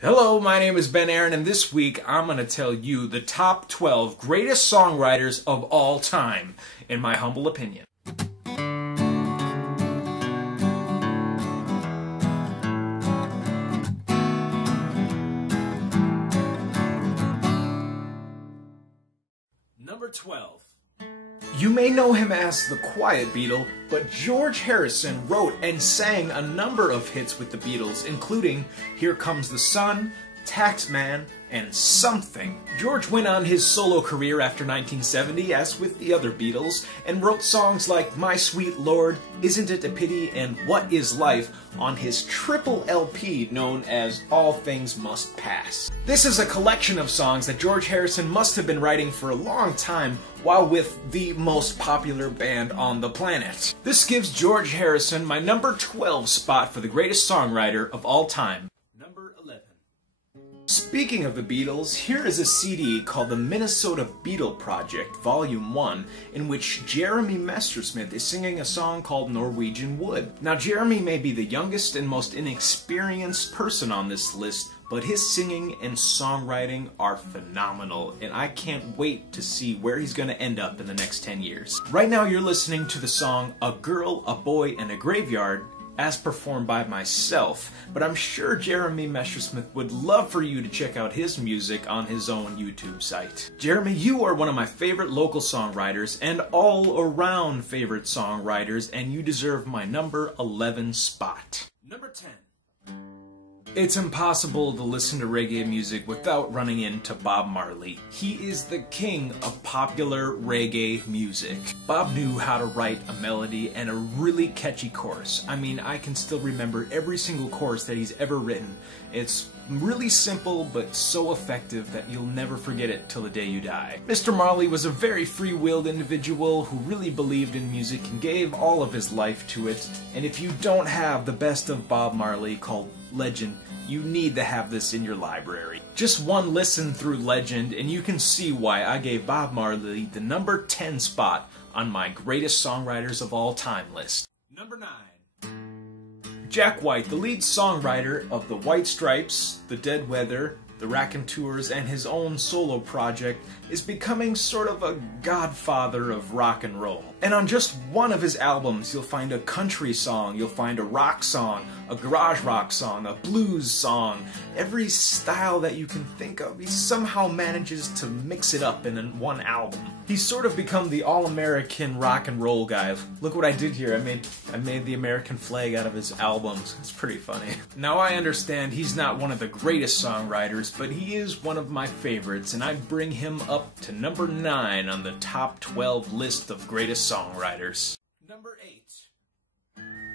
Hello, my name is Ben Aaron, and this week I'm going to tell you the top 12 greatest songwriters of all time, in my humble opinion. Number 12. You may know him as the Quiet Beatle, but George Harrison wrote and sang a number of hits with the Beatles, including Here Comes the Sun, Taxman, and Something. George went on his solo career after 1970, as with the other Beatles, and wrote songs like My Sweet Lord, Isn't It a Pity, and What Is Life on his triple LP known as All Things Must Pass. This is a collection of songs that George Harrison must have been writing for a long time while with the most popular band on the planet. This gives George Harrison my number 12 spot for the greatest songwriter of all time. Number 11. Speaking of the Beatles, here is a CD called the Minnesota Beatle Project, Volume 1, in which Jeremy Messersmith is singing a song called Norwegian Wood. Now, Jeremy may be the youngest and most inexperienced person on this list, but his singing and songwriting are phenomenal, and I can't wait to see where he's going to end up in the next 10 years. Right now you're listening to the song A Girl, a Boy, and a Graveyard, as performed by myself, but I'm sure Jeremy Messersmith would love for you to check out his music on his own YouTube site. Jeremy, you are one of my favorite local songwriters and all-around favorite songwriters, and you deserve my number 11 spot. Number 10. It's impossible to listen to reggae music without running into Bob Marley. He is the king of popular reggae music. Bob knew how to write a melody and a really catchy chorus. I mean, I can still remember every single chorus that he's ever written. It's really simple, but so effective that you'll never forget it till the day you die. Mr. Marley was a very free-willed individual who really believed in music and gave all of his life to it. And if you don't have the best of Bob Marley, called Legend, you need to have this in your library. Just one listen through Legend and you can see why I gave Bob Marley the number 10 spot on my greatest songwriters of all time list. Number 9. Jack White, the lead songwriter of the White Stripes, the Dead Weather, the Raconteurs, and his own solo project, is becoming sort of a godfather of rock and roll. And on just one of his albums, you'll find a country song, you'll find a rock song, a garage rock song, a blues song. Every style that you can think of, he somehow manages to mix it up in one album. He's sort of become the all-American rock and roll guy. Look what I did here. I made the American flag out of his albums. It's pretty funny. Now I understand he's not one of the greatest songwriters, but he is one of my favorites, and I bring him up to number 9 on the top 12 list of greatest songwriters. Number 8.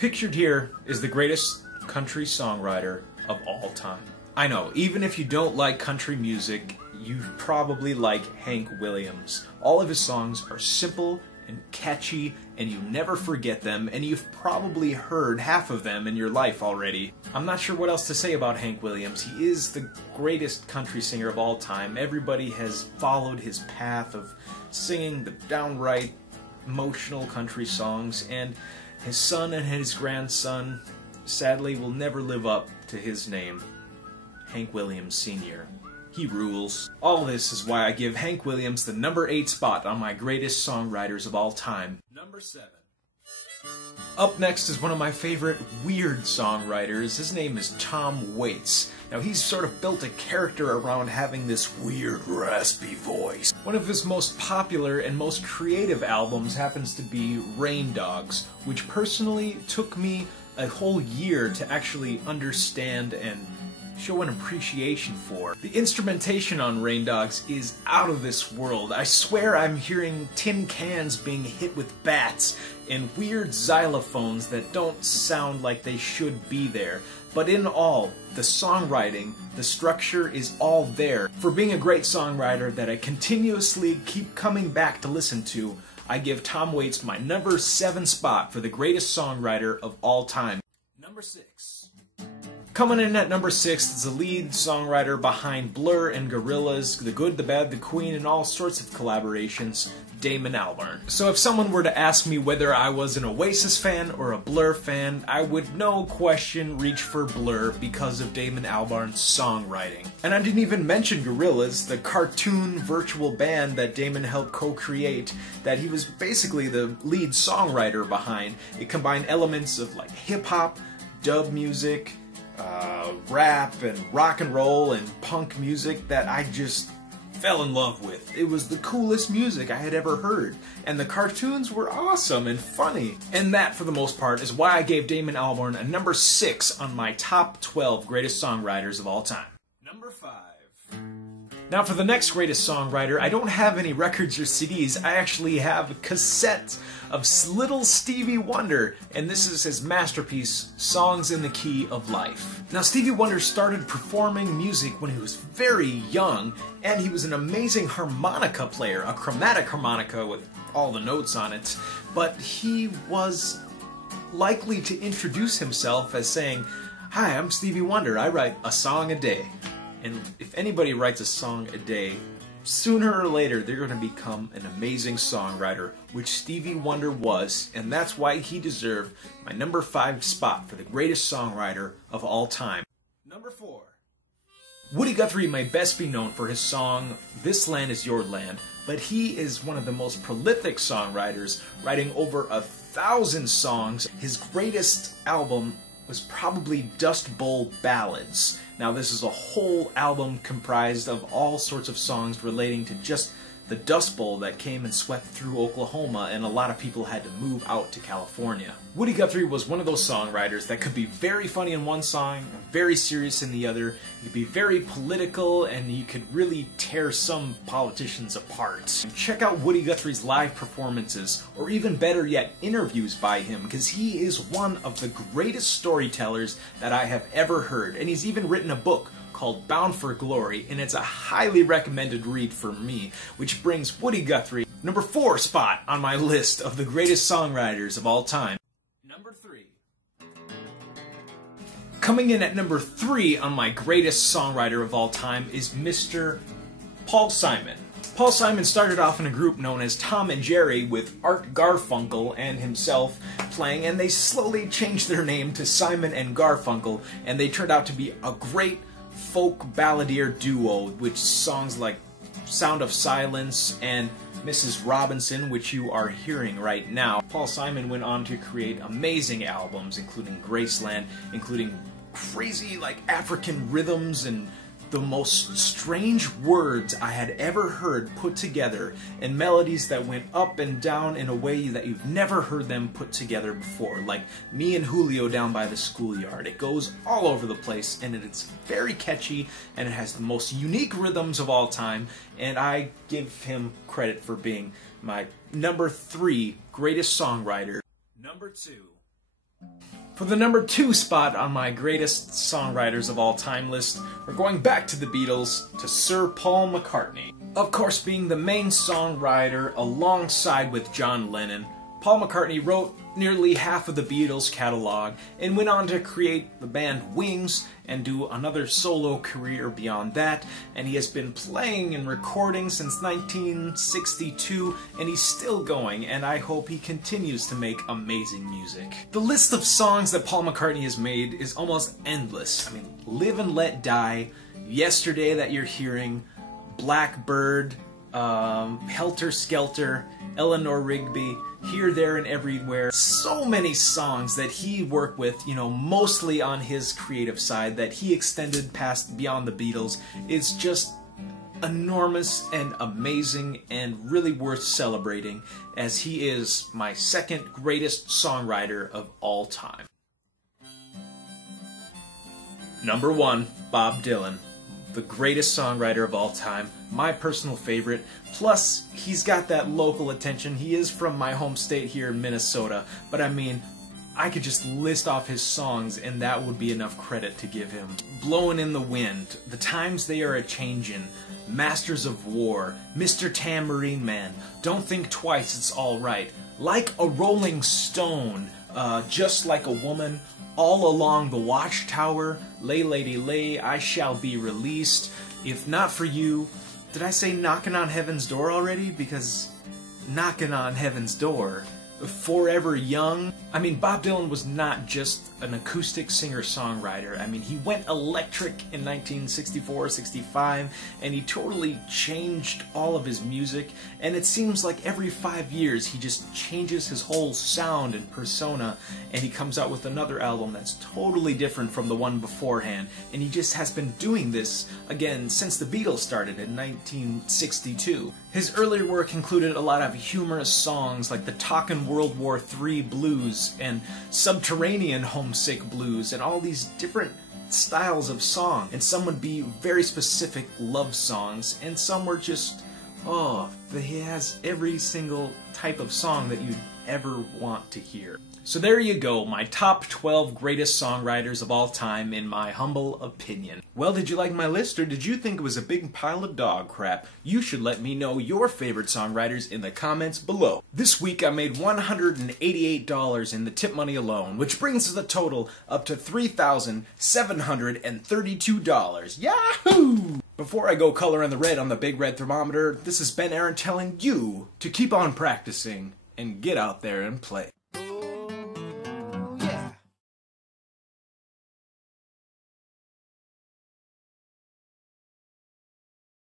Pictured here is the greatest country songwriter of all time. I know, even if you don't like country music, you probably like Hank Williams. All of his songs are simple and catchy, and you never forget them, and you've probably heard half of them in your life already. I'm not sure what else to say about Hank Williams. He is the greatest country singer of all time. Everybody has followed his path of singing the downright emotional country songs, and his son and his grandson sadly will never live up to his name, Hank Williams Sr. He rules. All this is why I give Hank Williams the number 8 spot on my greatest songwriters of all time. Number 7. Up next is one of my favorite weird songwriters. His name is Tom Waits. Now he's sort of built a character around having this weird raspy voice. One of his most popular and most creative albums happens to be Rain Dogs, which personally took me a whole year to actually understand and show an appreciation for. The instrumentation on Rain Dogs is out of this world. I swear I'm hearing tin cans being hit with bats and weird xylophones that don't sound like they should be there. But in all, the songwriting, the structure is all there. For being a great songwriter that I continuously keep coming back to listen to, I give Tom Waits my number 7 spot for the greatest songwriter of all time. Number 6. Coming in at number 6 is the lead songwriter behind Blur and Gorillaz, The Good, The Bad, The Queen, and all sorts of collaborations, Damon Albarn. So if someone were to ask me whether I was an Oasis fan or a Blur fan, I would no question reach for Blur because of Damon Albarn's songwriting. And I didn't even mention Gorillaz, the cartoon virtual band that Damon helped co-create, that he was basically the lead songwriter behind. It combined elements of like hip-hop, dub music, rap and rock and roll and punk music that I just fell in love with. It was the coolest music I had ever heard, and the cartoons were awesome and funny. And that, for the most part, is why I gave Damon Albarn a number 6 on my top 12 greatest songwriters of all time. Number 5. Now for the next greatest songwriter, I don't have any records or CDs. I actually have a cassette of little Stevie Wonder, and this is his masterpiece, Songs in the Key of Life. Now Stevie Wonder started performing music when he was very young, and he was an amazing harmonica player, a chromatic harmonica with all the notes on it, but he was likely to introduce himself as saying, "Hi, I'm Stevie Wonder, I write a song a day." And if anybody writes a song a day, sooner or later they're going to become an amazing songwriter, which Stevie Wonder was, and that's why he deserved my number 5 spot for the greatest songwriter of all time. Number 4. Woody Guthrie may best be known for his song, This Land Is Your Land, but he is one of the most prolific songwriters, writing over 1,000 songs. His greatest album was probably Dust Bowl Ballads. Now this is a whole album comprised of all sorts of songs relating to just the Dust Bowl that came and swept through Oklahoma, and a lot of people had to move out to California. Woody Guthrie was one of those songwriters that could be very funny in one song and very serious in the other. He could be very political, and you could really tear some politicians apart. Check out Woody Guthrie's live performances, or even better yet, interviews by him, because he is one of the greatest storytellers that I have ever heard, and he's even written a book called Bound for Glory, and it's a highly recommended read for me, which brings Woody Guthrie number 4 spot on my list of the greatest songwriters of all time. Number 3. Coming in at number 3 on my greatest songwriter of all time is Mr. Paul Simon. Paul Simon started off in a group known as Tom and Jerry with Art Garfunkel and himself playing, and they slowly changed their name to Simon and Garfunkel, and they turned out to be a great folk balladeer duo, which songs like Sound of Silence and Mrs. Robinson, which you are hearing right now. Paul Simon went on to create amazing albums, including Graceland, including crazy like African rhythms and the most strange words I had ever heard put together, and melodies that went up and down in a way that you've never heard them put together before, like Me and Julio Down by the Schoolyard. It goes all over the place, and it's very catchy, and it has the most unique rhythms of all time, and I give him credit for being my number 3 greatest songwriter. Number 2. For the number 2 spot on my greatest songwriters of all time list, we're going back to the Beatles, to Sir Paul McCartney. Of course, being the main songwriter alongside with John Lennon, Paul McCartney wrote nearly half of the Beatles' catalog and went on to create the band Wings and do another solo career beyond that, and he has been playing and recording since 1962, and he's still going, and I hope he continues to make amazing music. The list of songs that Paul McCartney has made is almost endless. I mean, Live and Let Die, Yesterday that you're hearing, Blackbird, Helter Skelter, Eleanor Rigby, Here, There, and Everywhere. So many songs that he worked with, you know, mostly on his creative side, that he extended past beyond the Beatles. It's just enormous and amazing and really worth celebrating, as he is my 2nd greatest songwriter of all time. Number 1, Bob Dylan. The greatest songwriter of all time, my personal favorite, plus he's got that local attention. He is from my home state here in Minnesota, but I mean, I could just list off his songs and that would be enough credit to give him. Blowin' in the Wind, The Times They Are A-Changin', Masters of War, Mr. Tambourine Man, Don't Think Twice, It's All Right, Like a Rolling Stone, Just Like a Woman, All Along the Watchtower, Lay Lady Lay, I Shall Be Released, If Not For You. Did I say Knocking on Heaven's Door already? Because Knocking on Heaven's Door. Forever Young. I mean, Bob Dylan was not just an acoustic singer-songwriter. I mean, he went electric in 1964, 65, and he totally changed all of his music, and it seems like every 5 years he just changes his whole sound and persona, and he comes out with another album that's totally different from the one beforehand, and he just has been doing this, again, since the Beatles started in 1962. His earlier work included a lot of humorous songs like the Talkin' World War III blues and Subterranean Homesick blues and all these different styles of song. And some would be very specific love songs, and some were just, he has every single type of song that you'd ever want to hear. So there you go, my top 12 greatest songwriters of all time in my humble opinion. Well, did you like my list, or did you think it was a big pile of dog crap? You should let me know your favorite songwriters in the comments below. This week I made $188 in the tip money alone, which brings the total up to $3,732. Yahoo! Before I go color in the red on the big red thermometer, this is Ben Aaron telling you to keep on practicing and get out there and play.